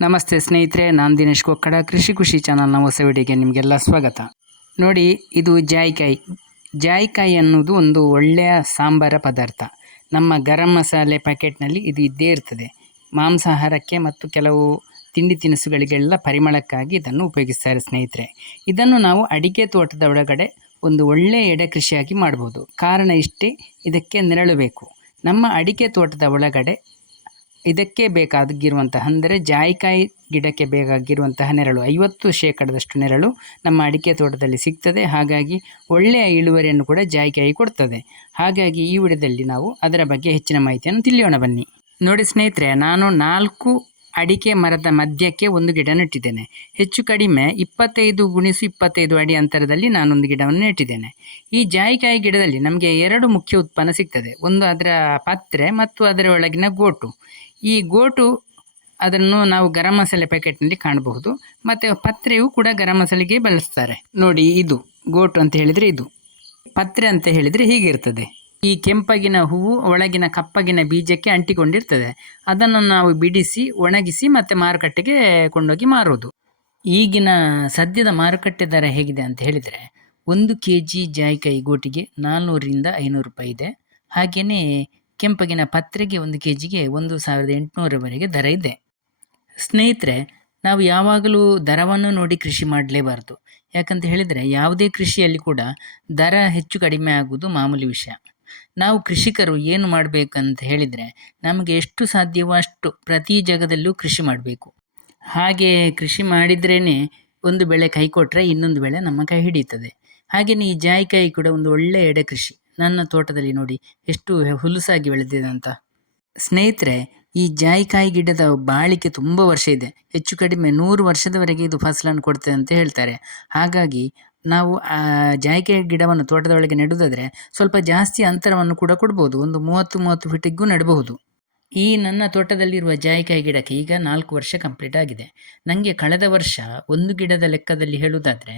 ನಮಸ್ತೆ ಸ್ನೇಹಿತರೆ, ನಾನು ದಿನೇಶ್ ಕೊಕ್ಕಡ. ಕೃಷಿ ಖುಷಿ ಚಾನಲ್ನ ಹೊಸ ವಿಡಿಯೋಗೆ ನಿಮಗೆಲ್ಲ ಸ್ವಾಗತ. ನೋಡಿ, ಇದು ಜಾಯಿಕಾಯಿ. ಜಾಯಿಕಾಯಿ ಅನ್ನೋದು ಒಂದು ಒಳ್ಳೆಯ ಸಾಂಬಾರ ಪದಾರ್ಥ. ನಮ್ಮ ಗರಂ ಮಸಾಲೆ ಪ್ಯಾಕೆಟ್ನಲ್ಲಿ ಇದು ಇದ್ದೇ ಇರ್ತದೆ. ಮಾಂಸಾಹಾರಕ್ಕೆ ಮತ್ತು ಕೆಲವು ತಿಂಡಿ ತಿನಿಸುಗಳಿಗೆಲ್ಲ ಪರಿಮಳಕ್ಕಾಗಿ ಇದನ್ನು ಉಪಯೋಗಿಸ್ತಾರೆ ಸ್ನೇಹಿತರೆ. ಇದನ್ನು ನಾವು ಅಡಿಕೆ ತೋಟದ ಒಳಗಡೆ ಒಂದು ಒಳ್ಳೆಯ ಎಡೆ ಕೃಷಿಯಾಗಿ ಮಾಡ್ಬೋದು. ಕಾರಣ ಇಷ್ಟೇ, ಇದಕ್ಕೆ ನೆರಳು ಬೇಕು. ನಮ್ಮ ಅಡಿಕೆ ತೋಟದ ಒಳಗಡೆ ಇದಕ್ಕೆ ಬೇಕಾಗಿರುವಂತಹ ಅಂದರೆ ಜಾಯಿಕಾಯಿ ಗಿಡಕ್ಕೆ ಬೇಕಾಗಿರುವಂತಹ ನೆರಳು 50% ನೆರಳು ನಮ್ಮ ಅಡಿಕೆ ತೋಟದಲ್ಲಿ ಸಿಗ್ತದೆ. ಹಾಗಾಗಿ ಒಳ್ಳೆಯ ಇಳುವರಿಯನ್ನು ಕೂಡ ಜಾಯಿಕಾಯಿ ಕೊಡ್ತದೆ. ಹಾಗಾಗಿ ಈ ವಿಡಿಯೋದಲ್ಲಿ ನಾವು ಅದರ ಬಗ್ಗೆ ಹೆಚ್ಚಿನ ಮಾಹಿತಿಯನ್ನು ತಿಳಿಯೋಣ ಬನ್ನಿ. ನೋಡಿ ಸ್ನೇಹಿತರೆ, ನಾನು 4 ಅಡಿಕೆ ಮರದ ಮಧ್ಯಕ್ಕೆ ಒಂದು ಗಿಡ ನೆಟ್ಟಿದ್ದೇನೆ. ಹೆಚ್ಚು ಕಡಿಮೆ 25x25 ಅಡಿ ಅಂತರದಲ್ಲಿ ನಾನೊಂದು ಗಿಡವನ್ನು ನೆಟ್ಟಿದ್ದೇನೆ. ಈ ಜಾಯಿಕಾಯಿ ಗಿಡದಲ್ಲಿ ನಮಗೆ 2 ಮುಖ್ಯ ಉತ್ಪನ್ನ ಸಿಗ್ತದೆ. ಒಂದು ಅದರ ಪತ್ರೆ ಮತ್ತು ಅದರ ಒಳಗಿನ ಗೋಟು. ಈ ಗೋಟು ಅದನ್ನು ನಾವು ಗರಂ ಮಸಾಲೆ ಪ್ಯಾಕೆಟ್ನಲ್ಲಿ ಕಾಣಬಹುದು, ಮತ್ತು ಪತ್ರೆಯೂ ಕೂಡ ಗರಂ ಮಸಾಲೆಗೆ ಬಳಸ್ತಾರೆ. ನೋಡಿ, ಇದು ಗೋಟು ಅಂತ ಹೇಳಿದರೆ, ಇದು ಪತ್ರೆ ಅಂತ ಹೇಳಿದರೆ ಹೀಗಿರ್ತದೆ. ಈ ಕೆಂಪಗಿನ ಹೂವು ಒಳಗಿನ ಕಪ್ಪಗಿನ ಬೀಜಕ್ಕೆ ಅಂಟಿಕೊಂಡಿರ್ತದೆ. ಅದನ್ನು ನಾವು ಬಿಡಿಸಿ ಒಣಗಿಸಿ ಮತ್ತೆ ಮಾರುಕಟ್ಟೆಗೆ ಕೊಂಡೋಗಿ ಮಾರೋದು. ಈಗಿನ ಸದ್ಯದ ಮಾರುಕಟ್ಟೆ ದರ ಹೇಗಿದೆ ಅಂತ ಹೇಳಿದರೆ, 1 kg ಜಾಯಿಕಾಯಿ ಗೋಟಿಗೆ 400ರಿಂದ 500 ರೂಪಾಯಿ ಇದೆ. ಹಾಗೆಯೇ ಕೆಂಪಗಿನ ಪತ್ರೆಗೆ 1 kgಗೆ 1800ವರೆಗೆ ದರ ಇದೆ. ಸ್ನೇಹಿತರೆ, ನಾವು ಯಾವಾಗಲೂ ದರವನ್ನು ನೋಡಿ ಕೃಷಿ ಮಾಡಲೇಬಾರ್ದು. ಯಾಕಂತ ಹೇಳಿದರೆ ಯಾವುದೇ ಕೃಷಿಯಲ್ಲಿ ಕೂಡ ದರ ಹೆಚ್ಚು ಕಡಿಮೆ ಆಗುವುದು ಮಾಮೂಲಿ ವಿಷಯ. ನಾವು ಕೃಷಿಕರು ಏನು ಮಾಡಬೇಕಂತ ಹೇಳಿದರೆ, ನಮಗೆ ಎಷ್ಟು ಸಾಧ್ಯವೋ ಅಷ್ಟು ಪ್ರತಿ ಜಾಗದಲ್ಲೂ ಕೃಷಿ ಮಾಡಬೇಕು. ಹಾಗೆ ಕೃಷಿ ಮಾಡಿದ್ರೇ ಒಂದು ಬೆಳೆ ಕೈ ಕೊಟ್ಟರೆ ಇನ್ನೊಂದು ಬೆಳೆ ನಮ್ಮ ಕೈ ಹಿಡಿಯುತ್ತದೆ. ಹಾಗೆಯೇ ಈ ಜಾಯಿಕಾಯಿ ಕೂಡ ಒಂದು ಒಳ್ಳೆಯ ಎಡೆ ಕೃಷಿ. ನನ್ನ ತೋಟದಲ್ಲಿ ನೋಡಿ ಎಷ್ಟು ಹುಲುಸಾಗಿ ಬೆಳೆದಿದೆ ಅಂತ. ಸ್ನೇಹಿತರೆ, ಈ ಜಾಯಿಕಾಯಿ ಗಿಡದ ಬಾಳಿಕೆ ತುಂಬ ವರ್ಷ ಇದೆ. ಹೆಚ್ಚು ಕಡಿಮೆ 100 ವರ್ಷದವರೆಗೆ ಇದು ಫಸಲನ್ನು ಕೊಡ್ತದೆ ಅಂತ ಹೇಳ್ತಾರೆ. ಹಾಗಾಗಿ ನಾವು ಆ ಜಾಯಿಕಾಯಿ ಗಿಡವನ್ನು ತೋಟದೊಳಗೆ ನೆಡುವುದಾದರೆ ಸ್ವಲ್ಪ ಜಾಸ್ತಿ ಅಂತರವನ್ನು ಕೂಡ ಕೊಡ್ಬೋದು. ಒಂದು 30 ಫೀಟಿಗೂ ನೆಡಬಹುದು. ಈ ನನ್ನ ತೋಟದಲ್ಲಿರುವ ಜಾಯಿಕಾಯಿ ಗಿಡಕ್ಕೆ ಈಗ 4 ವರ್ಷ ಕಂಪ್ಲೀಟ್ ಆಗಿದೆ. ನನಗೆ ಕಳೆದ ವರ್ಷ ಒಂದು ಗಿಡದ ಲೆಕ್ಕದಲ್ಲಿ ಹೇಳುವುದಾದರೆ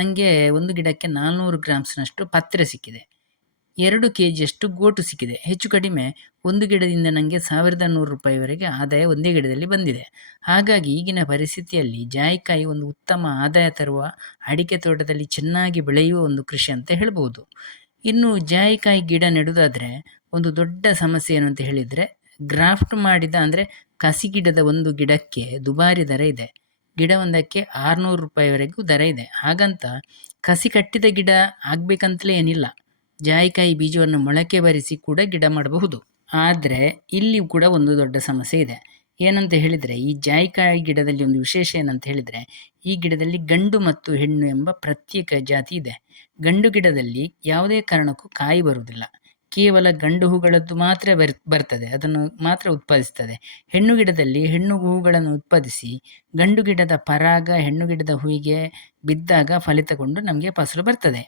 ನನಗೆ ಒಂದು ಗಿಡಕ್ಕೆ 400 ಗ್ರಾಮ್ಸ್ನಷ್ಟು ಪತ್ರೆ ಸಿಕ್ಕಿದೆ. 2 kgಯಷ್ಟು ಗೋಟು ಸಿಕ್ಕಿದೆ. ಹೆಚ್ಚು ಕಡಿಮೆ ಒಂದು ಗಿಡದಿಂದ ನನಗೆ 1100 ರೂಪಾಯಿವರೆಗೆ ಆದಾಯ ಒಂದೇ ಗಿಡದಲ್ಲಿ ಬಂದಿದೆ. ಹಾಗಾಗಿ ಈಗಿನ ಪರಿಸ್ಥಿತಿಯಲ್ಲಿ ಜಾಯಿಕಾಯಿ ಒಂದು ಉತ್ತಮ ಆದಾಯ ತರುವ, ಅಡಿಕೆ ತೋಟದಲ್ಲಿ ಚೆನ್ನಾಗಿ ಬೆಳೆಯುವ ಒಂದು ಕೃಷಿ ಅಂತ ಹೇಳ್ಬೋದು. ಇನ್ನು ಜಾಯಿಕಾಯಿ ಗಿಡ ನೆಡುವುದಾದರೆ ಒಂದು ದೊಡ್ಡ ಸಮಸ್ಯೆ ಏನು ಅಂತ ಹೇಳಿದರೆ, ಗ್ರಾಫ್ಟ್ ಮಾಡಿದ ಅಂದರೆ ಕಸಿ ಗಿಡದ ಒಂದು ಗಿಡಕ್ಕೆ ದುಬಾರಿ ದರ ಇದೆ. ಗಿಡವೊಂದಕ್ಕೆ 600 ರೂಪಾಯಿವರೆಗೂ ದರ ಇದೆ. ಹಾಗಂತ ಕಸಿ ಕಟ್ಟಿದ ಗಿಡ ಆಗಬೇಕಂತಲೇ ಏನಿಲ್ಲ. ಜಾಯಿಕಾಯಿ ಬೀಜವನ್ನು ಮೊಳಕೆ ಬರಿಸಿ ಕೂಡ ಗಿಡ ಮಾಡಬಹುದು. ಆದರೆ ಇಲ್ಲಿ ಕೂಡ ಒಂದು ದೊಡ್ಡ ಸಮಸ್ಯೆ ಇದೆ. ಏನಂತ ಹೇಳಿದರೆ, ಈ ಜಾಯಿಕಾಯಿ ಗಿಡದಲ್ಲಿ ಒಂದು ವಿಶೇಷ ಏನಂತ ಹೇಳಿದರೆ, ಈ ಗಿಡದಲ್ಲಿ ಗಂಡು ಮತ್ತು ಹೆಣ್ಣು ಎಂಬ ಪ್ರತ್ಯೇಕ ಜಾತಿ ಇದೆ. ಗಂಡು ಗಿಡದಲ್ಲಿ ಯಾವುದೇ ಕಾರಣಕ್ಕೂ ಕಾಯಿ ಬರುವುದಿಲ್ಲ. ಕೇವಲ ಗಂಡು ಹೂಗಳದ್ದು ಮಾತ್ರ ಬರ್ತದೆ, ಅದನ್ನು ಮಾತ್ರ ಉತ್ಪಾದಿಸ್ತದೆ. ಹೆಣ್ಣು ಗಿಡದಲ್ಲಿ ಹೆಣ್ಣು ಹೂಗಳನ್ನು ಉತ್ಪಾದಿಸಿ ಗಂಡು ಗಿಡದ ಪರಾಗ ಹೆಣ್ಣು ಗಿಡದ ಹೂವಿಗೆ ಬಿದ್ದಾಗ ಫಲಿತಗೊಂಡು ನಮಗೆ ಫಸಲು ಬರ್ತದೆ.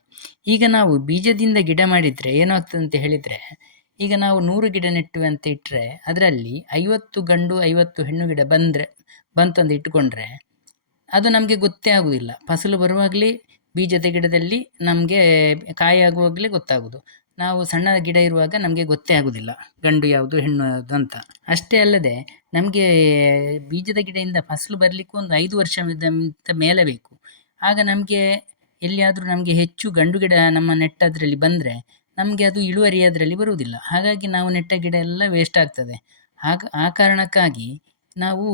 ಈಗ ನಾವು ಬೀಜದಿಂದ ಗಿಡ ಮಾಡಿದರೆ ಏನಾಗ್ತದೆ ಅಂತ ಹೇಳಿದರೆ, ಈಗ ನಾವು 100 ಗಿಡ ನೆಟ್ಟುವೆ ಅಂತ ಇಟ್ಟರೆ ಅದರಲ್ಲಿ 50 ಗಂಡು 50 ಹೆಣ್ಣು ಗಿಡ ಬಂತು ಅಂತ ಇಟ್ಟುಕೊಂಡ್ರೆ ಅದು ನಮಗೆ ಗೊತ್ತೇ ಆಗುವುದಿಲ್ಲ. ಫಸಲು ಬರುವಾಗಲೇ ಬೀಜದ ಗಿಡದಲ್ಲಿ ನಮಗೆ ಕಾಯಿ ಆಗುವಾಗಲೇ ಗೊತ್ತಾಗೋದು. ನಾವು ಸಣ್ಣ ಗಿಡ ಇರುವಾಗ ನಮಗೆ ಗೊತ್ತೇ ಆಗೋದಿಲ್ಲ ಗಂಡು ಯಾವುದು ಹೆಣ್ಣು ಯಾವುದು ಅಂತ. ಅಷ್ಟೇ ಅಲ್ಲದೆ ನಮಗೆ ಬೀಜದ ಗಿಡದಿಂದ ಫಸಲು ಬರಲಿಕ್ಕೂ ಒಂದು 5 ವರ್ಷದ ಮೇಲೆ ಬೇಕು. ಆಗ ನಮಗೆ ಎಲ್ಲಿಯಾದರೂ ನಮಗೆ ಹೆಚ್ಚು ಗಂಡು ಗಿಡ ನಮ್ಮ ನೆಟ್ಟದ್ರಲ್ಲಿ ಬಂದರೆ ನಮಗೆ ಅದು ಇಳುವರಿ ಅದರಲ್ಲಿ ಬರುವುದಿಲ್ಲ. ಹಾಗಾಗಿ ನಾವು ನೆಟ್ಟ ಗಿಡ ಎಲ್ಲ ವೇಸ್ಟ್ ಆಗ್ತದೆ. ಆ ಕಾರಣಕ್ಕಾಗಿ ನಾವು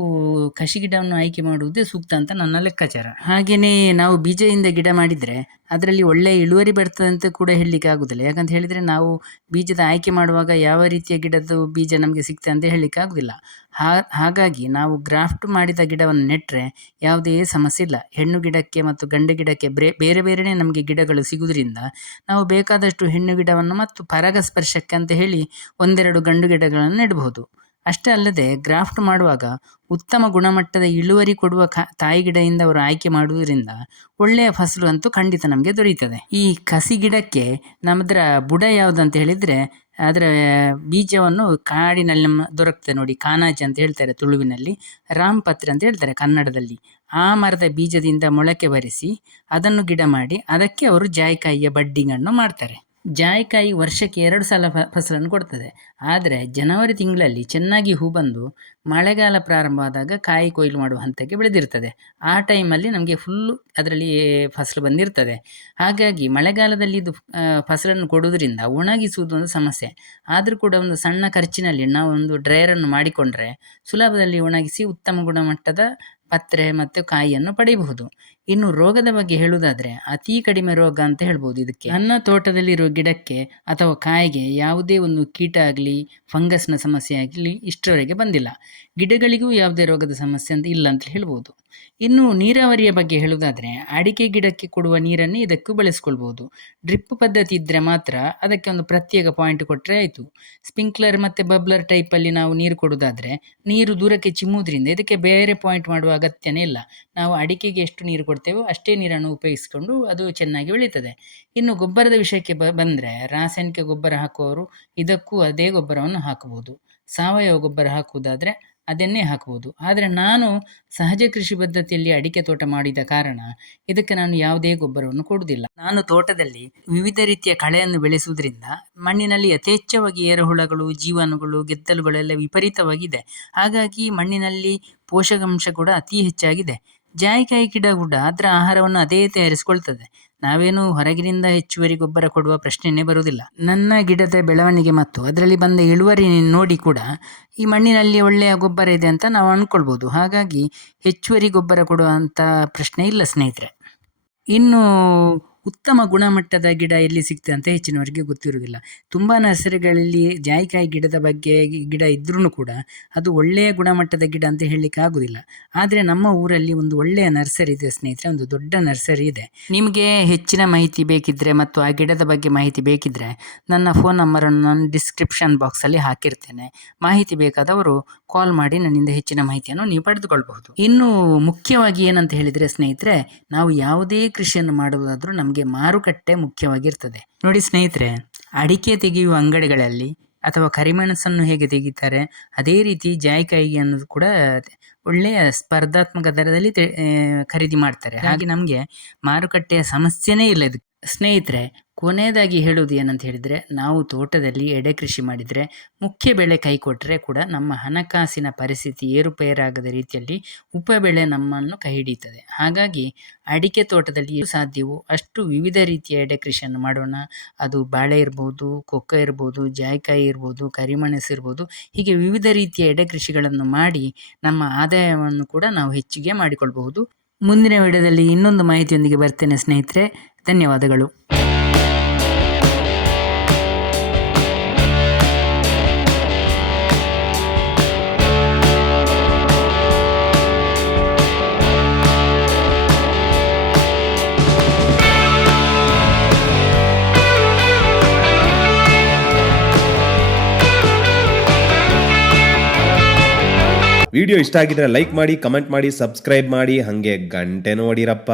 ಕಸಿ ಗಿಡವನ್ನು ಆಯ್ಕೆ ಮಾಡುವುದೇ ಸೂಕ್ತ ಅಂತ ನನ್ನ ಲೆಕ್ಕಾಚಾರ. ಹಾಗೆಯೇ ನಾವು ಬೀಜದಿಂದ ಗಿಡ ಮಾಡಿದರೆ ಅದರಲ್ಲಿ ಒಳ್ಳೆಯ ಇಳುವರಿ ಬರ್ತದೆ ಅಂತ ಕೂಡ ಹೇಳಲಿಕ್ಕೆ ಆಗೋದಿಲ್ಲ. ಯಾಕಂತ ಹೇಳಿದರೆ ನಾವು ಬೀಜದ ಆಯ್ಕೆ ಮಾಡುವಾಗ ಯಾವ ರೀತಿಯ ಗಿಡದ ಬೀಜ ನಮಗೆ ಸಿಗ್ತದೆ ಅಂತ ಹೇಳಲಿಕ್ಕೆ ಆಗೋದಿಲ್ಲ. ಹಾಗಾಗಿ ನಾವು ಗ್ರಾಫ್ಟ್ ಮಾಡಿದ ಗಿಡವನ್ನು ನೆಟ್ಟರೆ ಯಾವುದೇ ಸಮಸ್ಯೆ ಇಲ್ಲ. ಹೆಣ್ಣು ಗಿಡಕ್ಕೆ ಮತ್ತು ಗಂಡು ಗಿಡಕ್ಕೆ ಬೇರೆ ಬೇರೆಯೇ ನಮಗೆ ಗಿಡಗಳು ಸಿಗುವುದರಿಂದ ನಾವು ಬೇಕಾದಷ್ಟು ಹೆಣ್ಣು ಗಿಡವನ್ನು ಮತ್ತು ಪರಾಗಸ್ಪರ್ಶಕ್ಕೆ ಅಂತ ಹೇಳಿ 1-2 ಗಂಡು ಗಿಡಗಳನ್ನು ನೆಡಬಹುದು. ಅಷ್ಟೇ ಅಲ್ಲದೆ ಗ್ರಾಫ್ಟ್ ಮಾಡುವಾಗ ಉತ್ತಮ ಗುಣಮಟ್ಟದ ಇಳುವರಿ ಕೊಡುವ ತಾಯಿ ಗಿಡದಿಂದ ಅವರು ಆಯ್ಕೆ ಮಾಡುವುದರಿಂದ ಒಳ್ಳೆಯ ಫಸಲು ಅಂತೂ ಖಂಡಿತ ನಮಗೆ ದೊರೆಯುತ್ತದೆ. ಈ ಕಸಿ ಗಿಡಕ್ಕೆ ನಮ್ಮದರ ಬುಡ ಯಾವುದಂತ ಹೇಳಿದರೆ, ಅದರ ಬೀಜವನ್ನು ಕಾಡಿನಲ್ಲಿ ದೊರಕ್ತದೆ ನೋಡಿ, ಕಾನಾಜಿ ಅಂತ ಹೇಳ್ತಾರೆ ತುಳುವಿನಲ್ಲಿ, ರಾಮಪತ್ರೆ ಅಂತ ಹೇಳ್ತಾರೆ ಕನ್ನಡದಲ್ಲಿ. ಆ ಮರದ ಬೀಜದಿಂದ ಮೊಳಕೆ ಬರಿಸಿ ಅದನ್ನು ಗಿಡ ಮಾಡಿ ಅದಕ್ಕೆ ಅವರು ಜಾಯಿಕಾಯಿಯ ಬಡ್ಡಿಂಗನ್ನು ಮಾಡ್ತಾರೆ. ಜಾಯಿಕಾಯಿ ವರ್ಷಕ್ಕೆ 2 ಸಲ ಫಸಲನ್ನು ಕೊಡ್ತದೆ. ಆದರೆ ಜನವರಿ ತಿಂಗಳಲ್ಲಿ ಚೆನ್ನಾಗಿ ಹೂ ಬಂದು ಮಳೆಗಾಲ ಪ್ರಾರಂಭ ಆದಾಗ ಕಾಯಿ ಕೊಯ್ಲು ಮಾಡುವ ಹಂತಕ್ಕೆ ಬೆಳೆದಿರ್ತದೆ. ಆ ಟೈಮಲ್ಲಿ ನಮಗೆ ಫುಲ್ಲು ಅದರಲ್ಲಿ ಫಸಲು ಬಂದಿರ್ತದೆ. ಹಾಗಾಗಿ ಮಳೆಗಾಲದಲ್ಲಿ ಇದು ಫಸಲನ್ನು ಕೊಡುವುದರಿಂದ ಒಣಗಿಸುವುದು ಒಂದು ಸಮಸ್ಯೆ. ಆದರೂ ಕೂಡ ಒಂದು ಸಣ್ಣ ಖರ್ಚಿನಲ್ಲಿ ನಾವು ಒಂದು ಡ್ರೈಯರನ್ನು ಮಾಡಿಕೊಂಡ್ರೆ ಸುಲಭದಲ್ಲಿ ಒಣಗಿಸಿ ಉತ್ತಮ ಗುಣಮಟ್ಟದ ಪತ್ರೆ ಮತ್ತು ಕಾಯಿಯನ್ನು ಪಡೆಯಬಹುದು. ಇನ್ನು ರೋಗದ ಬಗ್ಗೆ ಹೇಳುವುದಾದರೆ ಅತಿ ಕಡಿಮೆ ರೋಗ ಅಂತ ಹೇಳ್ಬೋದು ಇದಕ್ಕೆ. ನನ್ನ ತೋಟದಲ್ಲಿರುವ ಗಿಡಕ್ಕೆ ಅಥವಾ ಕಾಯಿಗೆ ಯಾವುದೇ ಒಂದು ಕೀಟ ಆಗಲಿ ಫಂಗಸ್ನ ಸಮಸ್ಯೆ ಆಗಲಿ ಇಷ್ಟರವರೆಗೆ ಬಂದಿಲ್ಲ. ಗಿಡಗಳಿಗೂ ಯಾವುದೇ ರೋಗದ ಸಮಸ್ಯೆ ಅಂತ ಇಲ್ಲ ಅಂತ ಹೇಳ್ಬೋದು. ಇನ್ನು ನೀರಾವರಿಯ ಬಗ್ಗೆ ಹೇಳುವುದಾದರೆ ಅಡಿಕೆ ಗಿಡಕ್ಕೆ ಕೊಡುವ ನೀರನ್ನೇ ಇದಕ್ಕೂ ಬಳಸ್ಕೊಳ್ಬೋದು. ಡ್ರಿಪ್ ಪದ್ಧತಿ ಇದ್ದರೆ ಮಾತ್ರ ಅದಕ್ಕೆ ಒಂದು ಪ್ರತ್ಯೇಕ ಪಾಯಿಂಟ್ ಕೊಟ್ಟರೆ ಆಯಿತು. ಸ್ಪ್ರಿಂಕ್ಲರ್ ಮತ್ತು ಬಬ್ಲರ್ ಟೈಪಲ್ಲಿ ನಾವು ನೀರು ಕೊಡೋದಾದರೆ ನೀರು ದೂರಕ್ಕೆ ಚಿಮ್ಮುವುದರಿಂದ ಇದಕ್ಕೆ ಬೇರೆ ಪಾಯಿಂಟ್ ಮಾಡುವ ಅಗತ್ಯನೇ ಇಲ್ಲ. ನಾವು ಅಡಿಕೆಗೆ ಎಷ್ಟು ನೀರು ಕೊಡ್ತೇವೋ ಅಷ್ಟೇ ನೀರನ್ನು ಉಪಯೋಗಿಸಿಕೊಂಡು ಅದು ಚೆನ್ನಾಗಿ ಬೆಳೀತದೆ. ಇನ್ನು ಗೊಬ್ಬರದ ವಿಷಯಕ್ಕೆ ಬಂದರೆ ರಾಸಾಯನಿಕ ಗೊಬ್ಬರ ಹಾಕುವವರು ಇದಕ್ಕೂ ಅದೇ ಗೊಬ್ಬರವನ್ನು ಹಾಕಬಹುದು. ಸಾವಯವ ಗೊಬ್ಬರ ಹಾಕುವುದಾದರೆ ಅದನ್ನೇ ಹಾಕಬಹುದು. ಆದರೆ ನಾನು ಸಹಜ ಕೃಷಿ ಪದ್ಧತಿಯಲ್ಲಿ ಅಡಿಕೆ ತೋಟ ಮಾಡಿದ ಕಾರಣ ಇದಕ್ಕೆ ನಾನು ಯಾವುದೇ ಗೊಬ್ಬರವನ್ನು ಕೊಡುವುದಿಲ್ಲ. ನಾನು ತೋಟದಲ್ಲಿ ವಿವಿಧ ರೀತಿಯ ಕಳೆಯನ್ನು ಬೆಳೆಸುವುದರಿಂದ ಮಣ್ಣಿನಲ್ಲಿ ಯಥೇಚ್ಛವಾಗಿ ಏರುಹುಳಗಳು, ಜೀವಾಣುಗಳು, ಗೆದ್ದಲುಗಳೆಲ್ಲ ವಿಪರೀತವಾಗಿದೆ. ಹಾಗಾಗಿ ಮಣ್ಣಿನಲ್ಲಿ ಪೋಷಕಾಂಶ ಕೂಡ ಅತಿ ಹೆಚ್ಚಾಗಿದೆ. ಜಾಯಿಕಾಯಿ ಗಿಡ ಕೂಡ ಅದರ ಆಹಾರವನ್ನು ಅದೇ ತಯಾರಿಸಿಕೊಳ್ತದೆ. ನಾವೇನು ಹೊರಗಿನಿಂದ ಹೆಚ್ಚುವರಿ ಗೊಬ್ಬರ ಕೊಡುವ ಪ್ರಶ್ನೆಯೇ ಬರುವುದಿಲ್ಲ. ನನ್ನ ಗಿಡದ ಬೆಳವಣಿಗೆ ಮತ್ತು ಅದರಲ್ಲಿ ಬಂದ ಇಳುವರಿ ನೋಡಿ ಕೂಡ ಈ ಮಣ್ಣಿನಲ್ಲಿ ಒಳ್ಳೆಯ ಗೊಬ್ಬರ ಇದೆ ಅಂತ ನಾವು ಅಂದ್ಕೊಳ್ಬೋದು. ಹಾಗಾಗಿ ಹೆಚ್ಚುವರಿ ಗೊಬ್ಬರ ಕೊಡುವಂಥ ಪ್ರಶ್ನೆ ಇಲ್ಲ ಸ್ನೇಹಿತರೆ. ಇನ್ನು ಉತ್ತಮ ಗುಣಮಟ್ಟದ ಗಿಡ ಎಲ್ಲಿ ಸಿಗ್ತದೆ ಅಂತ ಹೆಚ್ಚಿನವರಿಗೆ ಗೊತ್ತಿರುವುದಿಲ್ಲ. ತುಂಬ ನರ್ಸರಿಗಳಲ್ಲಿ ಜಾಯಿಕಾಯಿ ಗಿಡದ ಬಗ್ಗೆ ಗಿಡ ಇದ್ರೂ ಕೂಡ ಅದು ಒಳ್ಳೆಯ ಗುಣಮಟ್ಟದ ಗಿಡ ಅಂತ ಹೇಳಲಿಕ್ಕೆ ಆಗೋದಿಲ್ಲ. ಆದರೆ ನಮ್ಮ ಊರಲ್ಲಿ ಒಂದು ಒಳ್ಳೆಯ ನರ್ಸರಿ ಇದೆ ಸ್ನೇಹಿತರೆ, ಒಂದು ದೊಡ್ಡ ನರ್ಸರಿ ಇದೆ. ನಿಮಗೆ ಹೆಚ್ಚಿನ ಮಾಹಿತಿ ಬೇಕಿದ್ದರೆ ಮತ್ತು ಆ ಗಿಡದ ಬಗ್ಗೆ ಮಾಹಿತಿ ಬೇಕಿದ್ದರೆ ನನ್ನ ಫೋನ್ ನಂಬರನ್ನು ನಾನು ಡಿಸ್ಕ್ರಿಪ್ಷನ್ ಬಾಕ್ಸಲ್ಲಿ ಹಾಕಿರ್ತೇನೆ. ಮಾಹಿತಿ ಬೇಕಾದವರು ಕಾಲ್ ಮಾಡಿ ನನ್ನಿಂದ ಹೆಚ್ಚಿನ ಮಾಹಿತಿಯನ್ನು ನೀವು ಪಡೆದುಕೊಳ್ಬಹುದು. ಇನ್ನು ಮುಖ್ಯವಾಗಿ ಏನಂತ ಹೇಳಿದರೆ ಸ್ನೇಹಿತರೆ, ನಾವು ಯಾವುದೇ ಕೃಷಿಯನ್ನು ಮಾಡುವುದಾದರೂ ನಮಗೆ ಮಾರುಕಟ್ಟೆ ಮುಖ್ಯವಾಗಿರ್ತದೆ. ನೋಡಿ ಸ್ನೇಹಿತರೆ, ಅಡಿಕೆ ತೆಗೆಯುವ ಅಂಗಡಿಗಳಲ್ಲಿ ಅಥವಾ ಕರಿಮೆಣಸನ್ನು ಹೇಗೆ ತೆಗಿತಾರೆ ಅದೇ ರೀತಿ ಜಾಯಿಕಾಯಿಯನ್ನು ಕೂಡ ಒಳ್ಳೆಯ ಸ್ಪರ್ಧಾತ್ಮಕ ದರದಲ್ಲಿ ಖರೀದಿ ಮಾಡ್ತಾರೆ. ಹಾಗೆ ನಮಗೆ ಮಾರುಕಟ್ಟೆಯ ಸಮಸ್ಯೆನೇ ಇಲ್ಲ ಇದಕ್ಕೆ. ಸ್ನೇಹಿತರೆ, ಕೊನೆಯದಾಗಿ ಹೇಳುವುದು ಏನಂತ ಹೇಳಿದರೆ, ನಾವು ತೋಟದಲ್ಲಿ ಎಡೆ ಕೃಷಿ ಮಾಡಿದರೆ ಮುಖ್ಯ ಬೆಳೆ ಕೈ ಕೊಟ್ಟರೆ ಕೂಡ ನಮ್ಮ ಹಣಕಾಸಿನ ಪರಿಸ್ಥಿತಿ ಏರುಪೇರಾಗದ ರೀತಿಯಲ್ಲಿ ಉಪಬೆಳೆ ನಮ್ಮನ್ನು ಕೈ ಹಿಡಿಯುತ್ತದೆ. ಹಾಗಾಗಿ ಅಡಿಕೆ ತೋಟದಲ್ಲಿ ಸಾಧ್ಯವೋ ಅಷ್ಟು ವಿವಿಧ ರೀತಿಯ ಎಡೆ ಕೃಷಿಯನ್ನು ಮಾಡೋಣ. ಅದು ಬಾಳೆ ಇರ್ಬೋದು, ಕೊಕ್ಕೋ ಇರ್ಬೋದು, ಜಾಯಿಕಾಯಿ ಇರ್ಬೋದು, ಕರಿಮೆಣಸು ಇರ್ಬೋದು, ಹೀಗೆ ವಿವಿಧ ರೀತಿಯ ಎಡೆ ಕೃಷಿಗಳನ್ನು ಮಾಡಿ ನಮ್ಮ ಆದಾಯವನ್ನು ಕೂಡ ನಾವು ಹೆಚ್ಚಿಗೆ ಮಾಡಿಕೊಳ್ಬಹುದು. ಮುಂದಿನ ವಿಡಿಯೋದಲ್ಲಿ ಇನ್ನೊಂದು ಮಾಹಿತಿಯೊಂದಿಗೆ ಬರ್ತೇನೆ ಸ್ನೇಹಿತರೆ. ಧನ್ಯವಾದಗಳು. ವಿಡಿಯೋ ಇಷ್ಟ ಆಗಿದ್ರೆ ಲೈಕ್ ಮಾಡಿ, ಕಮೆಂಟ್ ಮಾಡಿ, ಸಬ್ಸ್ಕ್ರೈಬ್ ಮಾಡಿ, ಹಾಗೆ ಗಂಟೆ ನೋಡಿರಪ್ಪ.